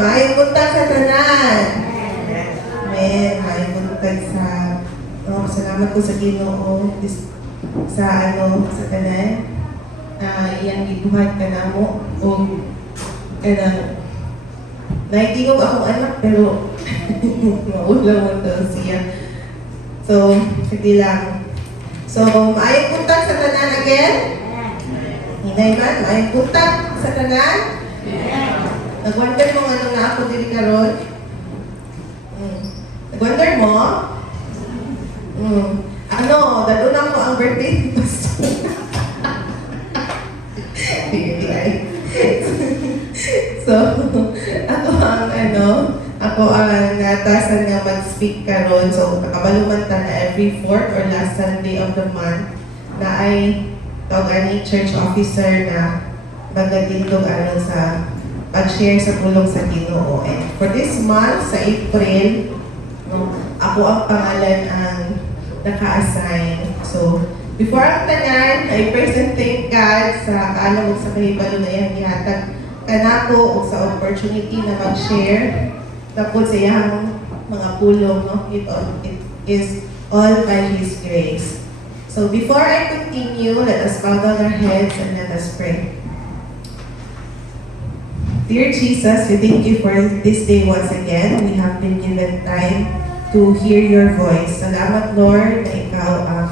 Maayong buntag sa tanan. Amen. Maayong buntag sa salamat ko sa Ginoo sa sa tanan. Iyang gibuhat ka na mo o kanang naitingog akong anak pero maulang mo daw siya. So, sige lang. So, maayong buntag sa tanan again. Hinay man, maayong buntag sa tanan. Nag-wonder mo nga nung na ako dili karon? Nag-wonder mo? Dalo na ko ang birthday ni Pastor. So, ako ang natasan nga mag-speak karon. So, nakabaluman ta na every fourth or last Sunday of the month na ay tawag church officer na magatindog sa pag-share sa tulong sa Ginoo. And for this month, sa April, ako ang pangalan ang naka-assign. So, before ang tanan, I present thank God sa kaalam sa kahibalo na iyang gihatag kanako o sa opportunity na mag-share tapos sa iyang mga pulong. It is all by His grace. So, before I continue, let us bow down our heads and let us pray. Dear Jesus, we thank you for this day once again. We have been given time to hear your voice. Salamat, Lord, na ikaw ang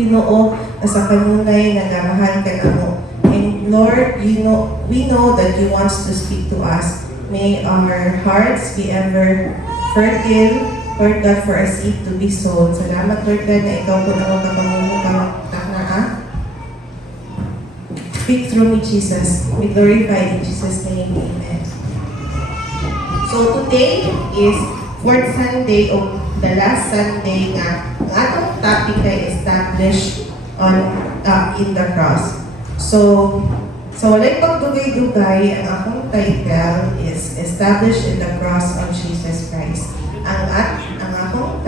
Ginoo na sa kanunay nagamahal ka na mo. And Lord, we know that you want to speak to us. May our hearts be ever fertile, Lord God, for a seed to be sown. Salamat, Lord God, na ikaw po na magkapangungo ka. Speak through me, Jesus. We glorify in Jesus' name. Amen. So today is fourth Sunday o the last Sunday nga ang atong topic ay established in the cross. So walay pagdugay-dugay, ang akong title is Established in the Cross of Jesus Christ. Ang atong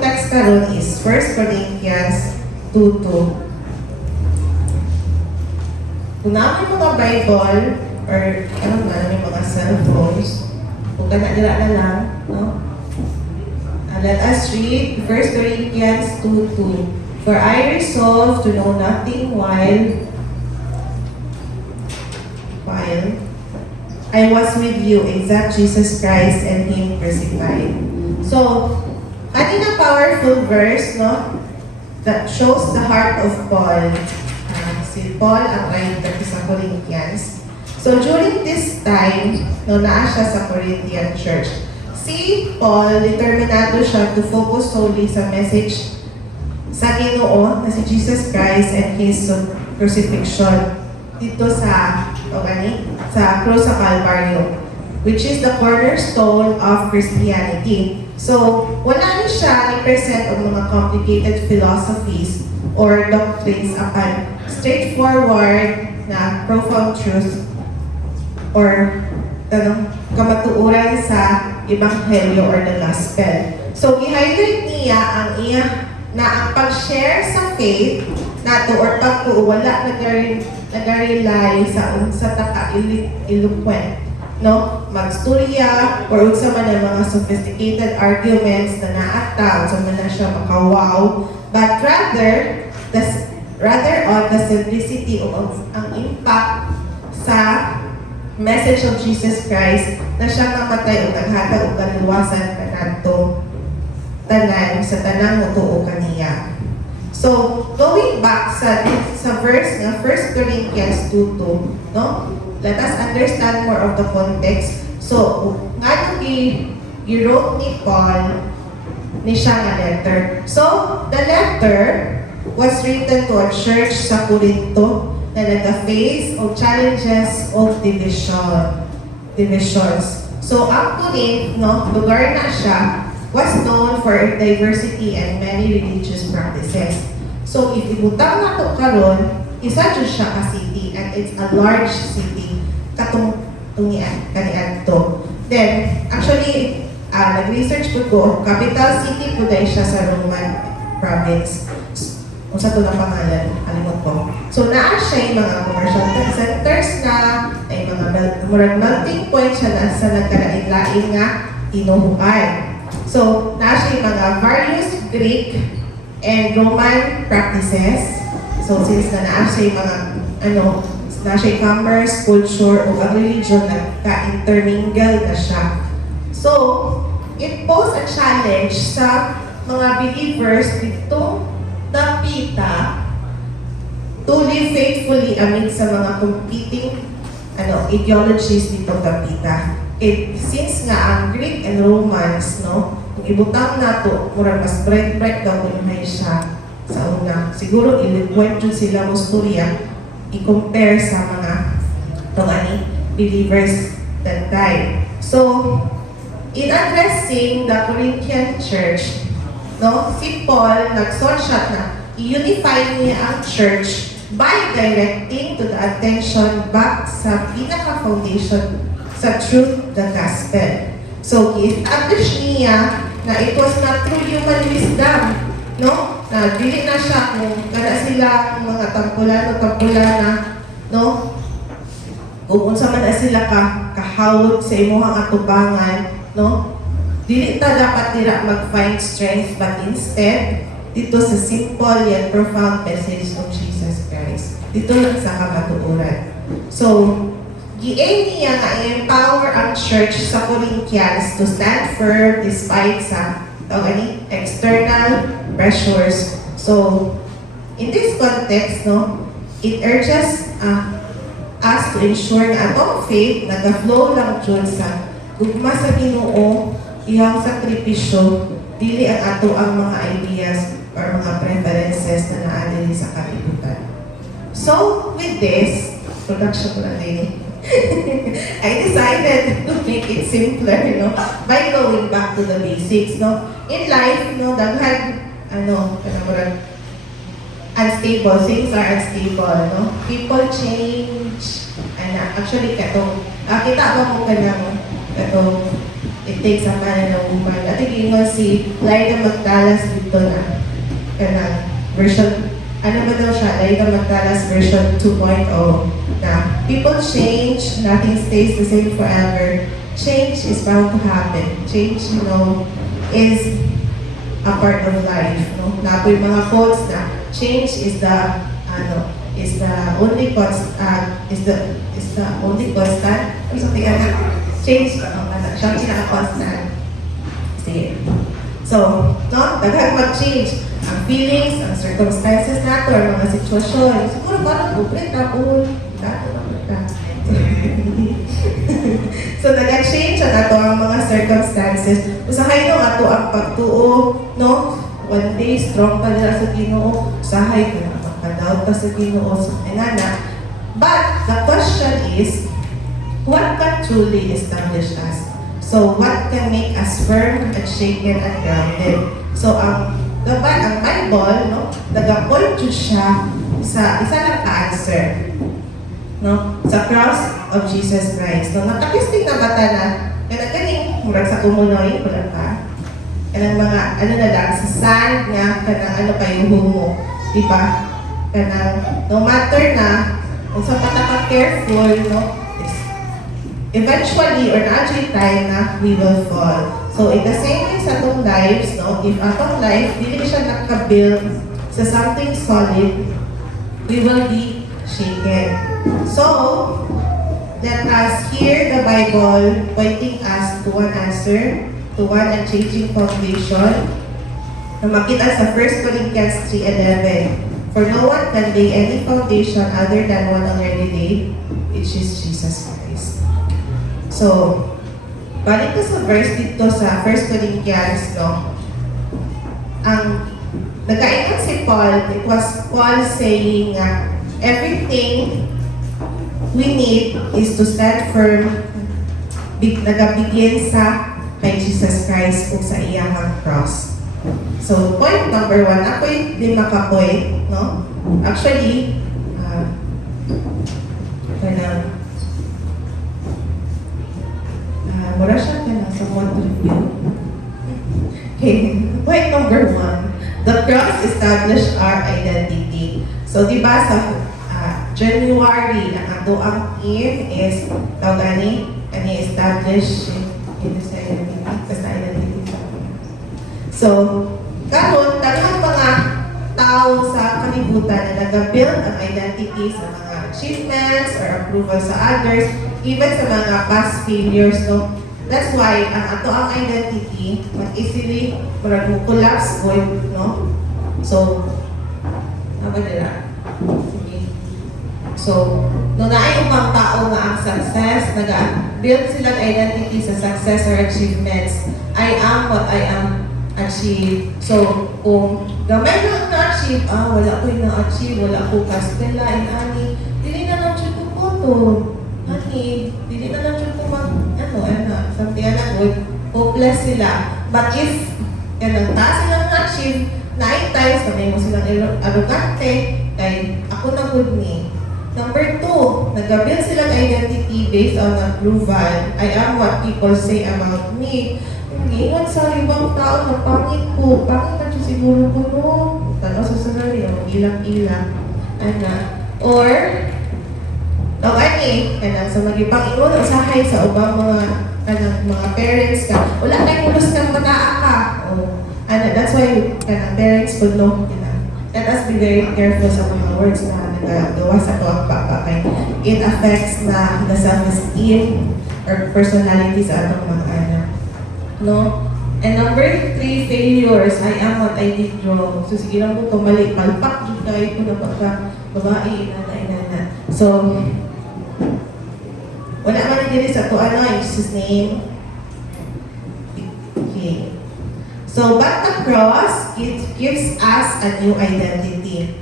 text karon is 1 Corinthians 2:2. Kung namin mga Bible, or namin mga cellphones, kung kanadira na lang, let us read 1 Corinthians 2:2. For I resolve to know nothing while I was with you, except Jesus Christ and Him crucified. So, kanina powerful verse, that shows the heart of Paul. Si Paul ang writer sa Corinthians. So during this time, naa siya sa Corinthian church, si Paul, determinado siya to focus solely sa message sa Ginoo na si Jesus Christ and His crucifixion dito sa cross sa Calvario, which is the cornerstone of Christianity. So, wala ni siya i-present ang mga complicated philosophies or doctrines upon straightforward na profound truth or kamatuoran sa Ebanghelyo or the Gospel. So, i-highlight niya ang ang pag-share sa faith nato or pagtuo wala nag-rely sa taka-eloquent, magstorya or unsa man ang mga sophisticated arguments na naataw sa man na siya makawaw, but rather on the simplicity of ang impact sa message of Jesus Christ na siya namatay o naghatag o kaluwasan na nato tanan sa tanang mutuo kaniya. So, going back sa verse ng 1 Corinthians 2:2, let us understand more of the context. So, nga i-wrote ni Paul ni siya nga letter. So, the letter was written to a church sa Corinto na nag-face of challenges of divisions. So, ang Corinth, lugar na siya, was known for diversity and many religious practices. So, if ibutang na ito karon, isa dyan siya ka city and it's a large city kanian to. Then, actually, nag-research ko, capital city po dahil siya sa Roman province. kung sa ito na pangalan, alimot ko. So, naa siya yung mga commercial centers na, ay mga melting point siya na sa nagkalain-lain nga inuhuan. So, naa siya yung mga various Greek and Roman practices. So, since naa siya yung mga, naa siya yung commerce, culture, o ang religion na ka-intermingle na siya. So, it poses a challenge sa mga believers dito napita to live faithfully amid sa mga competing ideologies dito napita. Since nga ang Greek and Romans, kung ibutang nato, murag mas break daw kung siya sa una. Siguro ilikwent yun sila mo storya i-compare sa mga believers that died. So, in addressing the Corinthian church, si Paul nag-sort siya na i-unify niya ang church by directing to the attention back sa pinaka-foundation sa truth, the gospel. So, i-establish niya na it was not through human wisdom, na dili na siya kung kada sila mga tampulana, kung unsa man na sila kahawod sa imuhang atubangan, dili ta dapat nila mag-find strength, but instead, dito sa simple yet profound message of Jesus Christ. Dito lang sa kamatuoran. So, gi-aim niya na i-empower ang church sa Corinthians to stand firm despite sa external pressures. So, in this context, it urges us to ensure na atong faith nag-flow lang dyan sa ugma sa Ginoo, iyang sakripisyo, dili ang ato ang mga ideas or mga preferences na naadili sa kalibutan. So, with this, production ko lang din I decided to make it simpler, by going back to the basics, In life, daghan, unstable, things are unstable, People change, actually, kita ba mo it takes a man and a woman. At tingin si Laida Magtalas dito na, version, ba daw siya, Laida Magtalas version 2.0, na people change, nothing stays the same forever. Change is bound to happen. Change, is a part of life, Na po yung mga quotes na change is the only constant, or something like that. Change, siya ang pinaka-constant. Sige. So, daghan mag-change. Ang feelings, ang circumstances nato, or mga sitwasyon. Siguro parang bubrit ako. So, nag-change ang ato ang mga circumstances. Usahay ato ang pagtuo, One day, strong pa nila sa Ginoo. Usahay ko na magpa-doubt pa sa Ginoo. So, but, the question is, what can truly establish us? So, what can make us firm and shaken and grounded? So, ang Bible, nag-point siya sa isa lang ka-answer. Sa cross of Jesus Christ. Nakakisting na bata na, kanang murag sa kumunoy, wala pa. Kanang mga, na lang, sa sand nga, kanang kayo humo. Diba? Kanang, no matter na, kung sa pataka-careful, eventually or actually time na we will fall. So in the same way sa atong lives, if atong life dili siya naka-build sa something solid, we will be shaken. So let us hear the Bible pointing us to one answer, to one unchanging foundation, na makita sa 1 Corinthians 3:11. For no one can lay any foundation other than one already laid, which is Jesus Christ. So, balik ko sa verse dito sa 1 Corinthians, ang nagkaingat si Paul, it was Paul saying everything we need is to stand firm, nagabigyan sa kay Jesus Christ o sa iyang cross. So, point number 1, ako'y di maka-point, Actually, mura siya ka na sa one review. Okay, point number 1. The cross established our identity. So, di ba sa January, ang ato ang aim is ani establish in sa identity. Basta identity. So, karon tanang mga tao sa kalibutan na nag-build ang identity sa mga achievements or approval sa others, even sa mga past failures, no? That's why ang ato ang identity mag-easily collapse void, no? So, ano nila? Sige. So, nung naay upang tao nga ang success, nag-build silang identity sa success or achievements. I am what I am achieve. So, kung gamay lang na-achieve, wala ko yung na-achieve, wala ko kastela, ani, dili na lang siya ko photo. Ani, dili na lang siya ko something hopeless sila. But if, taas silang na-achieve, 9 times, sabi mo silang arrogante, kay ako na good ni. Number 2, nag-build silang identity based on approval. I am what people say about me. Ingat sa ibang tao na pangit ko. Pangit na siya siguro ko, no? Tanaw sa sarili, ilang-ilang. Or, sa magibang ingon, usahay sa ubang mga parents ka. Wala tayong ulos kang mataa ka. That's why parents could know. Let us be very careful sa mga words na nagagawa sa tuwang papa. It affects na the self-esteem or personality sa atong mga anak. No? And number 3, failures. I am what I did wrong. So, sige lang po mali. Palpak, kahit ko na pagka babae, inana. So, wala man na dili sa to, in Jesus' name. Okay. So, but the cross, it gives us a new identity.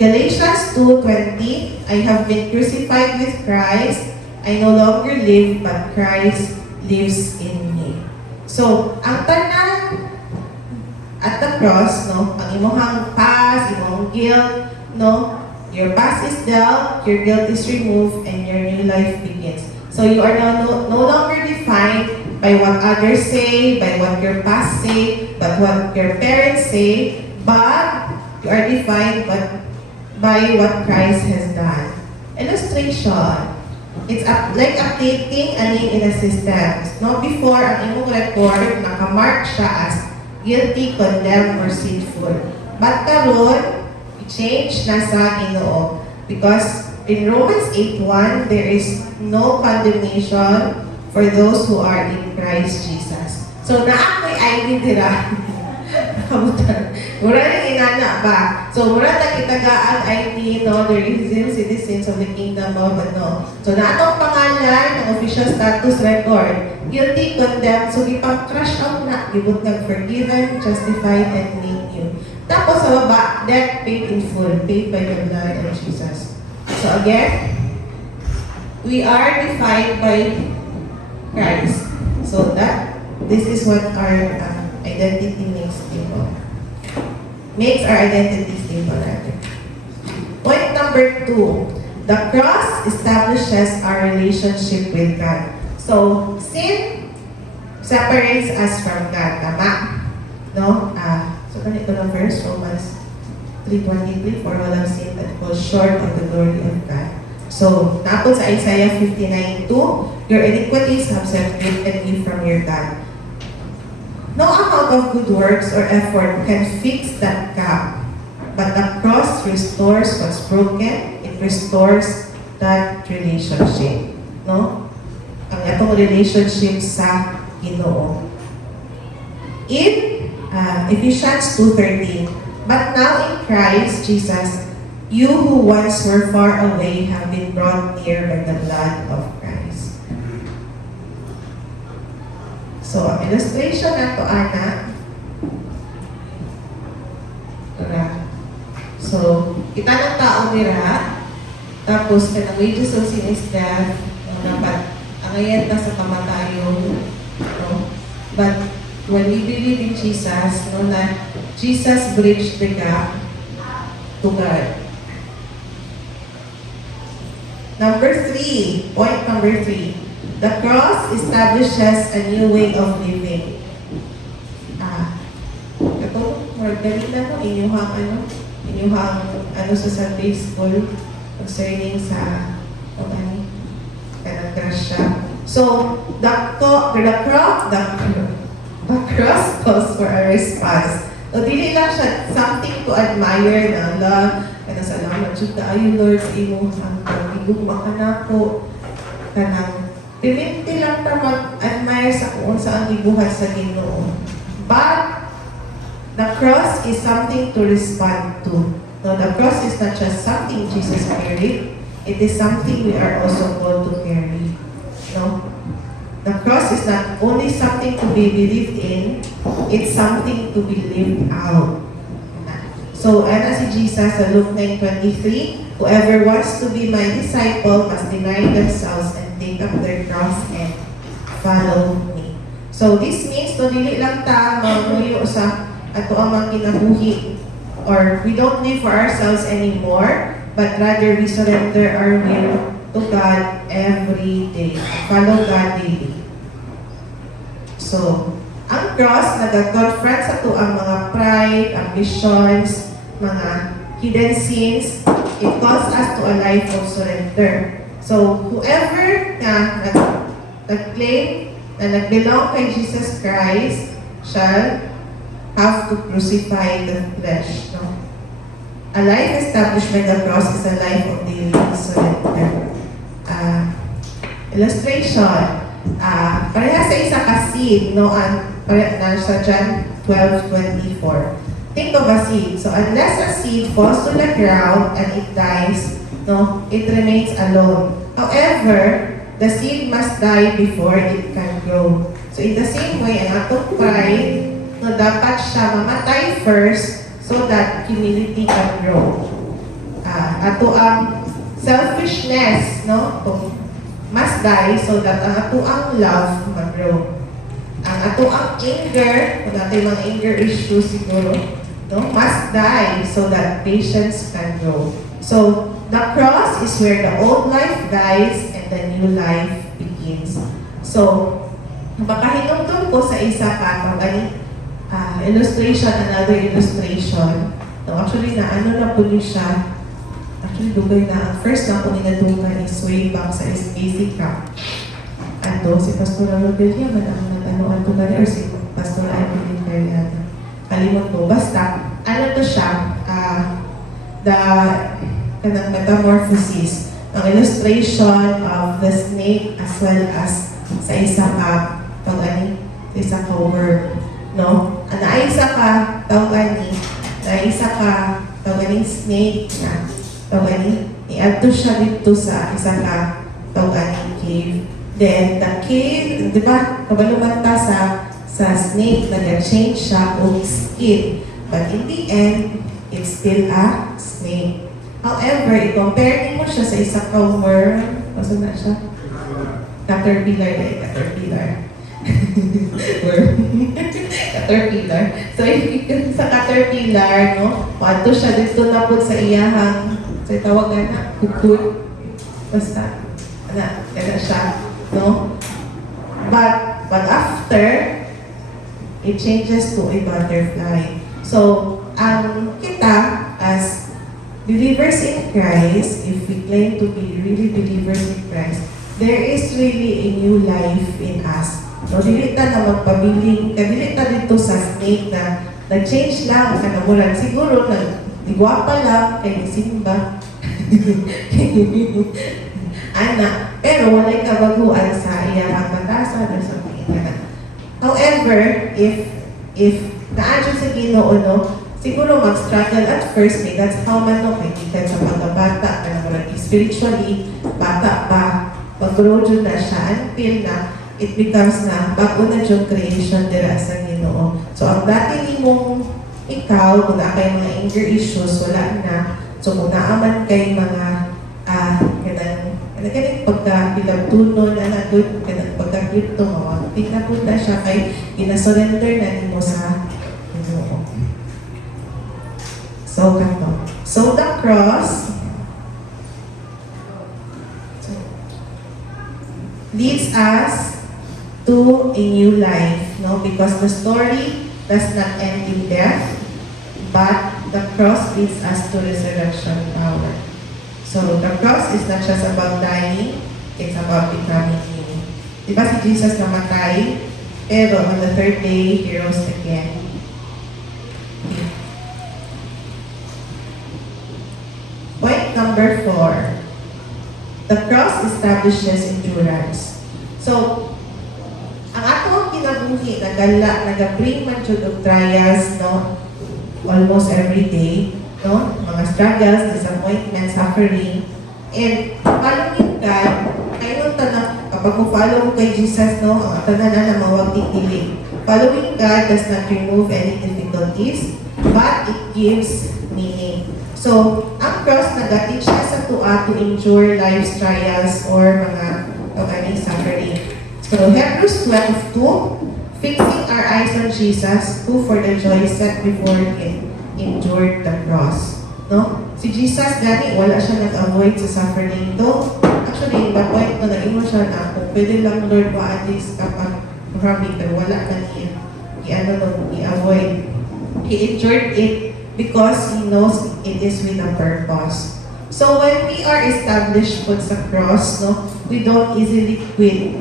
Galatians 2:20, I have been crucified with Christ. I no longer live, but Christ lives in me. So, ang tanan at the cross, no, ang imong past, imong guilt, no, your past is dealt, your guilt is removed, and your new life begins. So, you are now no longer defined by what others say, by what your past say, but what your parents say, but you are defined by what Christ has done. Illustration. It's like updating a name in a system. No, before, ang imong record, nakamark siya as guilty, condemned, or sinful. But karon, i-change na sa Ginoo. Because in Romans 8:1, there is no condemnation for those who are in Christ Jesus. So, naakoy ID dira. Mura na inana ba? So, mura na kitagaan ID, no, the real citizens of the kingdom of no. So, naatong pangalan ng official status record, guilty, condemned, so ipang-crush out na, gibot ng forgiven, justified, and made new. Tapos sa baba, debt paid in full, paid by the blood of Jesus. So again, we are defined by Christ. So this is what our identity makes stable. Makes our identity stable, rather. Point number 2, the cross establishes our relationship with God. So, sin separates us from God, tama? No? So, ganito na verse, Romans 3:23, for all have sinned and fall short of the glory of God. So, napon sa Isaiah 59:2, your iniquities have separated you from your God. No amount of good works or effort can fix that gap, but the cross restores what's broken. It restores that relationship. No? Ang atong relationship sa Ginoo. In Ephesians 2:13, but now in Christ Jesus, you who once were far away have been brought near by the blood of Christ. So, ang illustration na to, ana. So, kita ng tao nila, tapos kanang wages of sin is death, dapat ang ayan na sa kamatayon. No? But when we believe in Jesus, no, na Jesus bridged the gap to God. Point number 3. The cross establishes a new way of living. Ito, ganina, no, inyuhang sa Sunday school concerning sa, kanang grasya. So, the cross calls for a response. So, dili lang siya something to admire na lang, kana salamat jud kaayo Lord sa imong igugma ka nako, kanang piminti lang ta mag-admire sa kung saan gibuhat sa Ginoo. But the cross is something to respond to. No, the cross is not just something Jesus carried, it is something we are also called to carry. No? The cross is not only something to be believed in, it's something to be lived out. So, ano si Jesus sa Luke 9:23, whoever wants to be my disciple must deny themselves and take up their cross and follow me. So, this means, no, dili lang ta mamuyo sa ato ang mga kinabuhi, or we don't live for ourselves anymore, but rather we surrender our will to God every day. Follow God daily. So, ang cross nag-confront sa to ang mga pride, ambitions, mga hidden sins. It calls us to a life of surrender. So, whoever na nag-claim na nag-belong kay Jesus Christ shall have to crucify the flesh. No? A life established by the cross is a life of daily surrender. Illustration. Pareha sa isa ka seed, no? Na sa John 12:24. Think of a seed. So unless a seed falls to the ground and it dies, no, it remains alone. However, the seed must die before it can grow. So in the same way, ang atong pride, no, dapat siya mamatay first so that humility can grow. Ato ang selfishness, no, must die so that ang ato ang love mag-grow. Ang ato ang anger, kung natin mga anger issues siguro, no, must die so that patience can grow. So, the cross is where the old life dies and the new life begins. So, makahinumdum ko sa isa pa, illustration, another illustration. No, actually, na po niyo siya. Actually, dugay na. Ang first na ako ninatungan is way back sa basic camp. Ato, si Pastor Rodelia, ang natanungan ko na rin, or si Pastor Evelyn Carriana. Kalimot ko. Basta, ano to siya? Kanang metamorphosis. Ang illustration of the snake as well as sa isa ka, sa isa ka word. No? Naisa ka, naisa ka, snake na, i-add siya dito sa isa ka, cave. Then, the cave, di ba, kabalumanta sa snake, nag-change siya o skin. But in the end, it's still a snake. However, i-compare mo siya sa isa ka worm, basta na siya? Caterpillar. Caterpillar. So, sa caterpillar, no, pato siya dito na po sa iyahang, sa tawagan na, kukul. Basta, gana siya, no? But after, it changes to a butterfly. So, ang kita, as believers in Christ, if we claim to be really believers in Christ, there is really a new life in us. So, dilita na magpabiling, kadilita dito sa snake na nag-change lang, kanamulan. Siguro, nagwapa lang, kay Simba. Anak. Pero, walay kabaguan sa iyang batasan or something like that. However, if naadyo sa Ginoo, no, siguro mag-struggle at first, may that's how man, no, may ikan sa pagkabata, kanamulan, spiritually, bata pa, mag-grow dyan na siya, until na, it becomes na bago na yung creation dira sa Ginoo. So, ang dati ni mong ikaw, kung na kay mga anger issues, wala na. So, kung naaman kay mga kanang pagka-pilagtunon na natin, kanang pagka-crypto mo, tinapunta siya kay ginasurrender na nimo sa Ginoo. So, kanto. So, the cross leads us to a new life, no? Because the story does not end in death, but the cross leads us to resurrection power. So the cross is not just about dying, it's about becoming new. Diba si Jesus namatay, pero on the third day, He rose again. Point number 4. The cross establishes endurance. So, ang ato ang kinabuhi, nag-bring man jud og trials, no? Almost every day, no? Mga struggles, disappointment, suffering. And following God, ayun tanang, kapag mo follow kay Jesus, no? Ang tanan na mawag tikilig. Following God does not remove any difficulties, but it gives meaning. So, ang cross nag-teach siya sa tua to endure life's trials or mga suffering. So, Hebrews 12:2, fixing our eyes on Jesus, who for the joy set before Him, endured the cross. No? Si Jesus, gani, wala siya nag-avoid sa suffering. Though, actually, the point na nag-imo siya na, kung pwede lang, Lord, at least kapag marami, pero wala na niya, i-avoid. He endured it because He knows it is with a purpose. So when we are established po sa cross, no, we don't easily quit.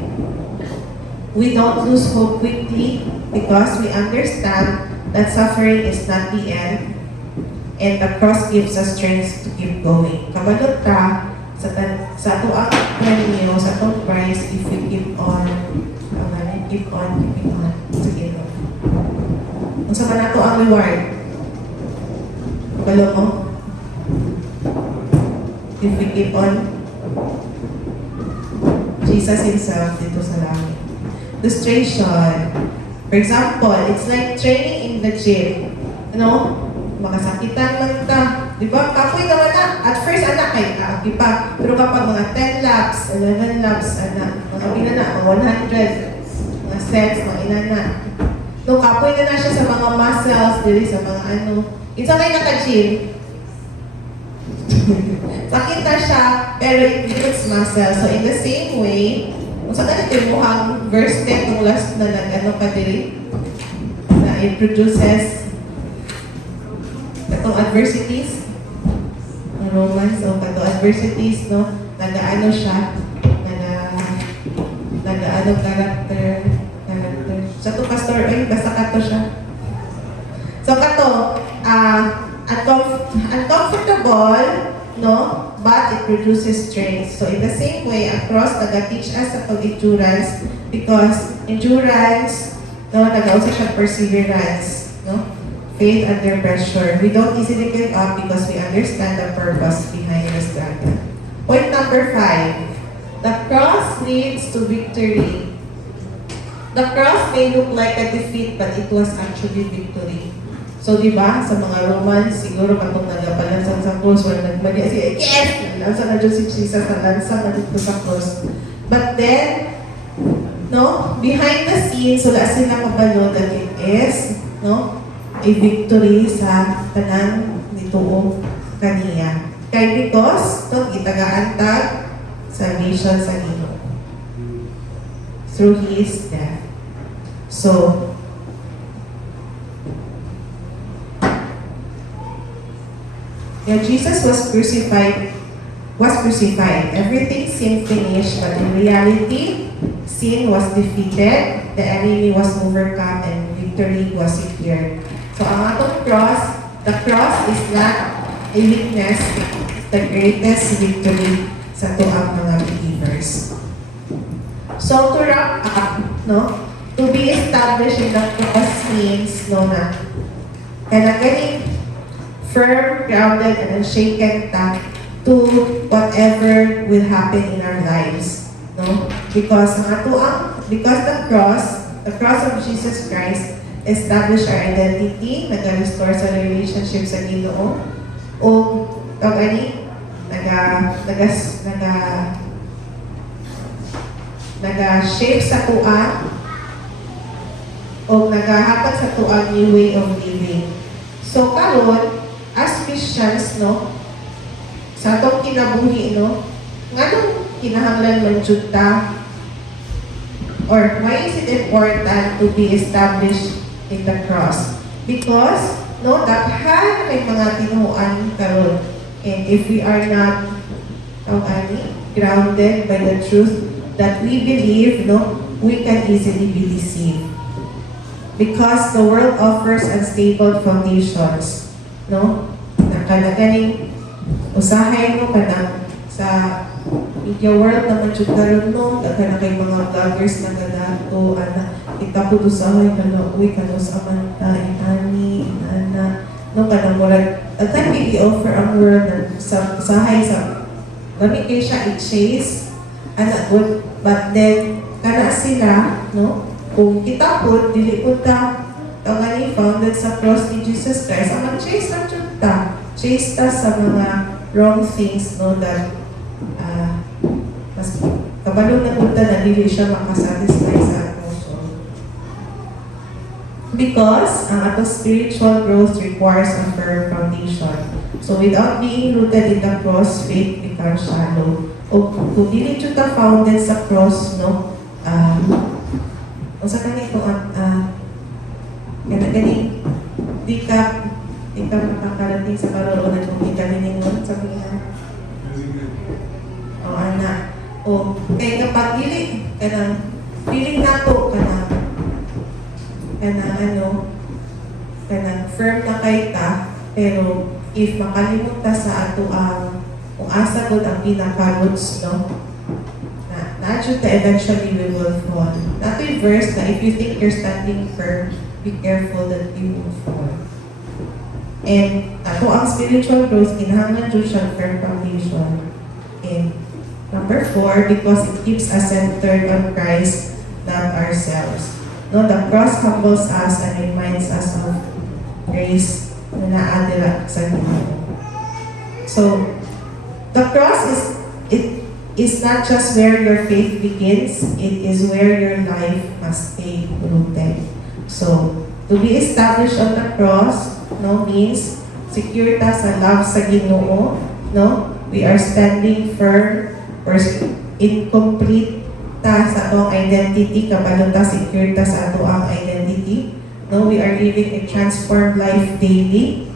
We don't lose hope quickly because we understand that suffering is not the end and the cross gives us strength to keep going. Kabalot ta, sa ato ang premyo, sa atong prize, if we keep on. Sige, no. Kung sa nato ang reward, kabalo mo, if we keep on, Jesus Himself dito sa langit. Illustration. For example, it's like training in the gym. Ano? Makasakitan lang ta. Di ba? Kapoy naman na. At first, anak, kay kaaki pa. Pero kapag mga 10 laps, 11 laps, anak, mga inana, mga 100, mga sets, mga inana. No, kapoy na siya sa mga muscles, dili sa mga ano. Isa kayo naka-gym. Sakit na siya, pero it builds muscle. So in the same way, kung saan ka timuhang verse 10 kung last na nag-ano ka dili, na it produces itong adversities, ang Romans, so kato adversities, no, nag-ano siya, nag-ano character. Sa to pastor, ay, basta kato siya. So kato, uncomfortable, no? But it produces strength. So in the same way, ang cross nag-teach us sa pag-endurance because endurance, no, nag-also siya perseverance, no? Faith under pressure. We don't easily give up because we understand the purpose behind the struggle. Point number 5. The cross leads to victory. The cross may look like a defeat, but it was actually victory. So, di ba, sa mga Romans, siguro katong nagabalansan sa cross, wala nagmali siya, yes! Lansan na Diyos si Jesus, nalansan na dito sa cross. But then, no, behind the scenes, wala sila kabalo that it is, no, a victory sa tanan nito kaniya. Kaya because, no, itagaan tag salvation sa Ginoo through His death. So, yeah, Jesus was crucified. Everything seemed finished, but in reality, sin was defeated, the enemy was overcome, and victory was secured. So, ang atong cross, the cross is not a weakness, it's the greatest victory sa tuang mga believers. So, to wrap up, no, to be established in the cross means, no, na ganing firm, grounded, and unshaken ta to whatever will happen in our lives, no? Because the cross of Jesus Christ established our identity, nag-restore sa relationship sa Ginoo, o naga-shape sa tua, o nagahatag sa tua new way of living. So karon, as Christians, no, sa atong kinabuhi, no, nganong kinahanglan man jud ta, or why is it important to be established in the cross? Because no, daghan may mga tinuan karon. And if we are not grounded by the truth that we believe, no, we can easily be deceived. Because the world offers unstable foundations, no? Nakalaganing usahay mo kanang sa media world naman jud karon no, daghan na kay mga vloggers na ganato ana itapo usahay kano uy kano sa man ani ana no kanang murag daghan i-offer ang world sa usahay sa dami kay siya i-chase ana good but then kana sila no kung kita po dili po ta tawagani founded sa cross ni Jesus Christ ang mag-chase lang jud ta chase ta sa mga wrong things no that mas kabalo na punta na dili siya makasatisfy sa ato soul. Because ang ato spiritual growth requires a firm foundation. So without being rooted in the cross, faith becomes shallow. O kung dili jud ta founded sa cross, no, unsa kani ko gani di ka makakarating sa karoonan kung di ka niningon sa mga o anak o kay kapag dili kanang feeling nato kanang firm na kay ta pero if makalimot ta sa ato ang kung asa gud ang pinaka-roots no na jud ta eventually we will fall. Nato'y verse na if you think you're standing firm, be careful that you will fall. And ato ang spiritual growth, kinahanglan jud siya firm foundation. And number 4, because it keeps us centered on Christ, not ourselves. No, the cross humbles us and reminds us of grace na naadala sa Ginoo. So, the cross is not just where your faith begins, it is where your life must stay rooted. So, to be established on the cross, no, means secure ta sa love sa Ginoo, no? We are standing firm or incomplete ta sa atong identity, kabalo ta secure ta sa ato ang identity. No, we are living a transformed life daily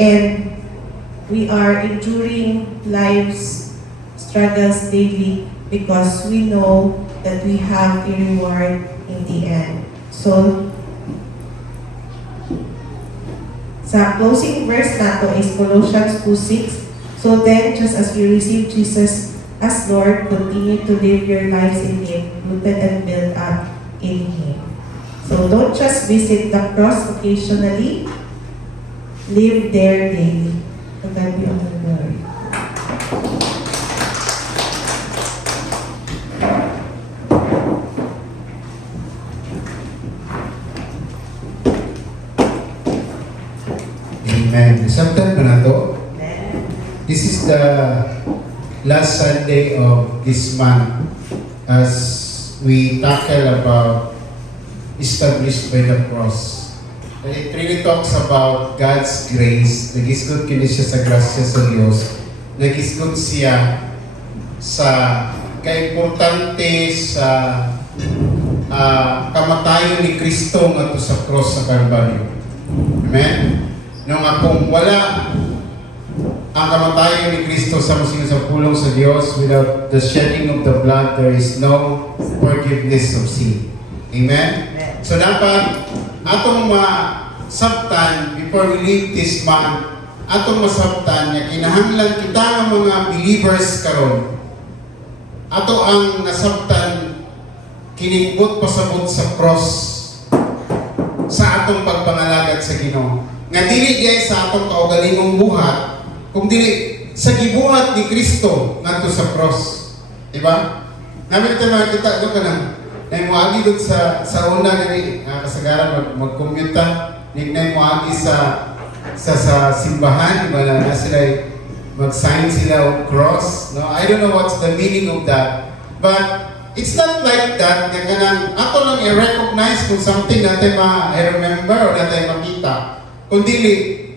and we are enduring life's struggles daily because we know that we have a reward in the end. So, sa closing verse nato is Colossians 2:6. So then, just as you receive Jesus as Lord, continue to live your lives in Him, rooted and built up in Him. So don't just visit the cross occasionally, live there daily. To God be all the glory. Amen. Sabtan pa na to? This is the last Sunday of this month as we tackle about established by the cross. And it really talks about God's grace. Nagisgot kini siya sa grasya sa Diyos. Nagisgot siya sa kaimportante sa kamatayon ni Kristo nga to sa cross sa Kalbaryo. Amen? Nung akong wala ang kamatayon ni Kristo sa pulong sa Diyos, without the shedding of the blood, there is no forgiveness of sin. Amen? So dapat atong masabtan before we leave this month, atong masabtan nga kinahanglan kita ng mga believers karon. Ato ang nasabtan kinigbot pasabot sa cross sa atong pagpangalagad sa Ginoo. Nga dili diay sa atong kaugalingong buhat, kung dili sa gibuhat ni Kristo ngadto sa cross. Diba? Namin tayo makikita doon ka na moagi doon sa una gani kasagaran mag-commute ta, nignay moagi sa simbahan, diba na sila mag-sign sila of cross. No? I don't know what's the meaning of that. But it's not like that, nga kanang ako lang i-recognize kung something natin ma-remember o natin makita. Kundi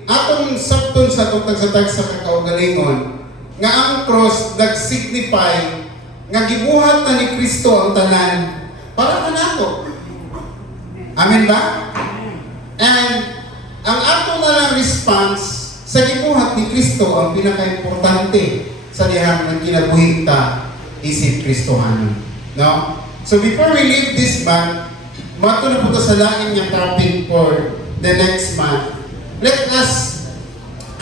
atong sabton sa atong tagsatag sa kakaugalingon nga ang cross nag-signify nga gibuhat na ni Kristo ang tanan para kanato. Amen ba? And ang ato na lang response sa gibuhat ni Kristo ang pinaka-importante sa dihang ng kinabuhi ta isip Kristohanon. No? So before we leave this month, mato na po sa lain yung topic for the next month. Let us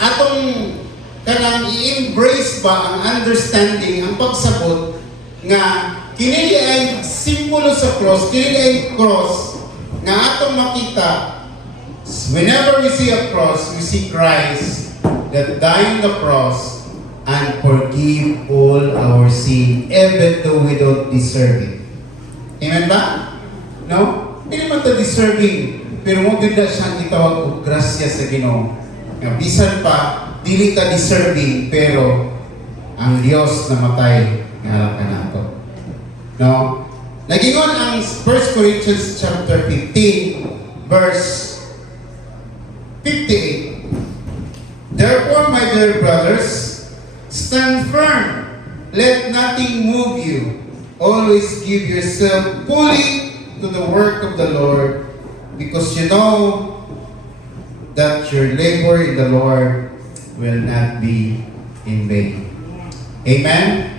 atong kanang i-embrace ba ang understanding, ang pagsabot nga kini ay simbolo sa cross, kini ay cross nga atong makita. Whenever we see a cross, we see Christ that died on the cross and forgive all our sin, even though we don't deserve it. Amen ba? No? Hindi naman ito deserving, pero mo ganda siyang itawag o grasya sa Ginoo. Nga bisan pa, dili ka deserving, pero ang Diyos namatay nga ka na ito. No? Nagingon ang 1 Corinthians chapter 15, verse 58. Therefore, my dear brothers, stand firm. Let nothing move you. Always give yourself fully to the work of the Lord, because you know that your labor in the Lord will not be in vain. Amen?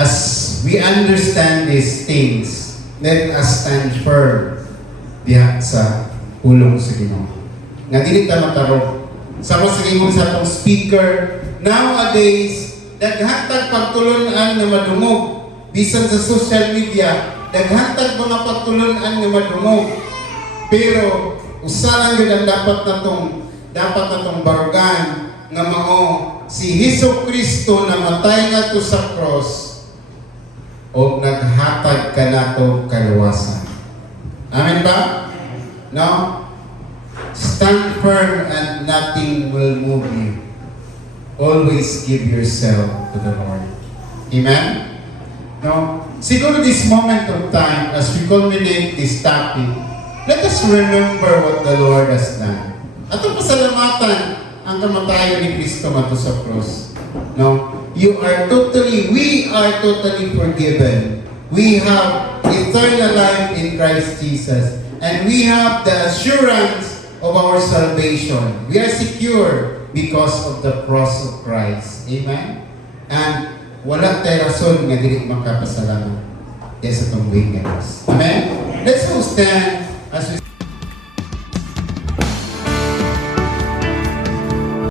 As we understand these things, let us stand firm diha sa pulong sa Ginoo. Nga dili ta matarong. Sama sa gingon sa atong speaker, nowadays, daghantag pagtulunan na madungog. Bisan sa social media, daghantag mga pagtulunan na madungog. Pero, usa lang yun ang dapat natong barugan nga mao si Hesus Kristo na matay nato sa cross o naghatag ka nato kaluwasan. Amen ba? No? Stand firm and nothing will move you. Always give yourself to the Lord. Amen? No? Siguro this moment of time, as we culminate this topic, let us remember what the Lord has done. Atong pasalamatan ang kamatayon ni Kristo mato sa cross. No? We are totally forgiven. We have eternal life in Christ Jesus. And we have the assurance of our salvation. We are secure because of the cross of Christ. Amen? And wala tayo rason nga dili makapasalamat sa itong way nga. Amen? Let's all stand